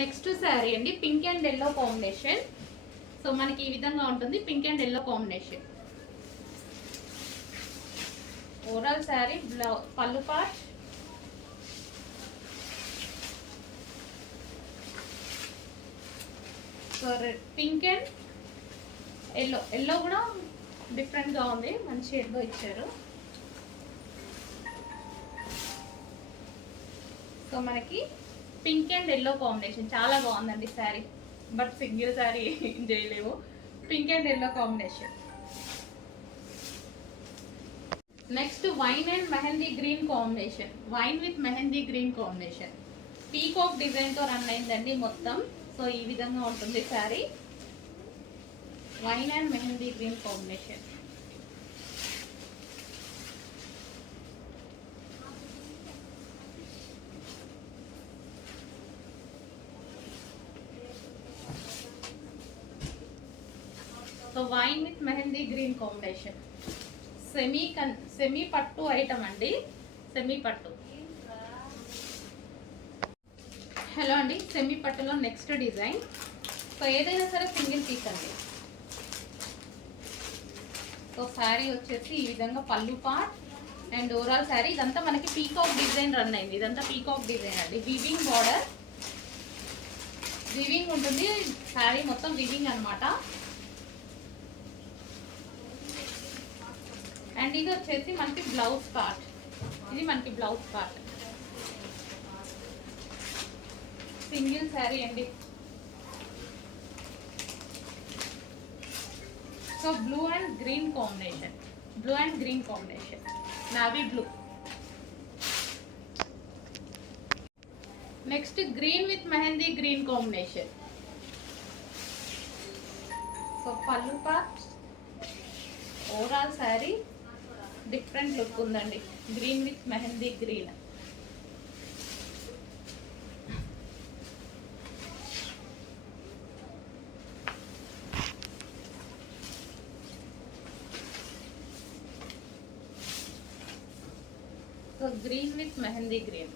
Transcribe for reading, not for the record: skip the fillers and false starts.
నెక్స్ట్ శారీ అండి, pink and yellow combination. So మనకి ఈ విధంగా ఉంటుంది, pink and yellow combination. Overall saree పళ్ళు part, so pink and yellow. Yellow కూడా డిఫరెంట్గా ఉంది, మంచి ఎల్లో ఇచ్చారు. సో మనకి పింక్ అండ్ ఎల్లో కాంబినేషన్ చాలా బాగుందండి శారీ. బట్ సింగిల్ శారీ చేయలేము, pink and yellow combination. Next wine and mehndi green combination. Wine with mehndi green combination. Peacock డిజైన్తో రన్ అయిందండి మొత్తం. సో ఈ విధంగా ఉంటుంది sari. Wine and mehndi green combination. So wine with mehndi green combination. Semi పట్టు ఐటమ్ అండి, సెమీ పట్టు. హలో అండి, సెమీ పట్టులో నెక్స్ట్ డిజైన్. సో ఏదైనా సరే సింగిల్ పీస్ అండి. సో శారీ వచ్చేసి ఈ విధంగా పళ్ళు పార్ట్ అండ్ ఓవరాల్ శారీ. ఇదంతా మనకి పీకాక్ డిజైన్ రన్ అయింది. ఇదంతా పీకాక్ డిజైన్ అండి, వివింగ్ బార్డర్, వివింగ్ ఉంటుంది శారీ మొత్తం, వివింగ్ అనమాట. అండ్ ఇది వచ్చేసి మనకి బ్లౌజ్ పార్ట్. ఇది మనకి బ్లౌజ్ పార్ట్. సింగిల్ శారీ అండి. So blue and green combination, blue and green combination, navy blue. Next green with mehndi green combination. So పళ్ళు part, overall saree different look ఉందండి, green with mehndi green. So green with mehndi గ్రీన్.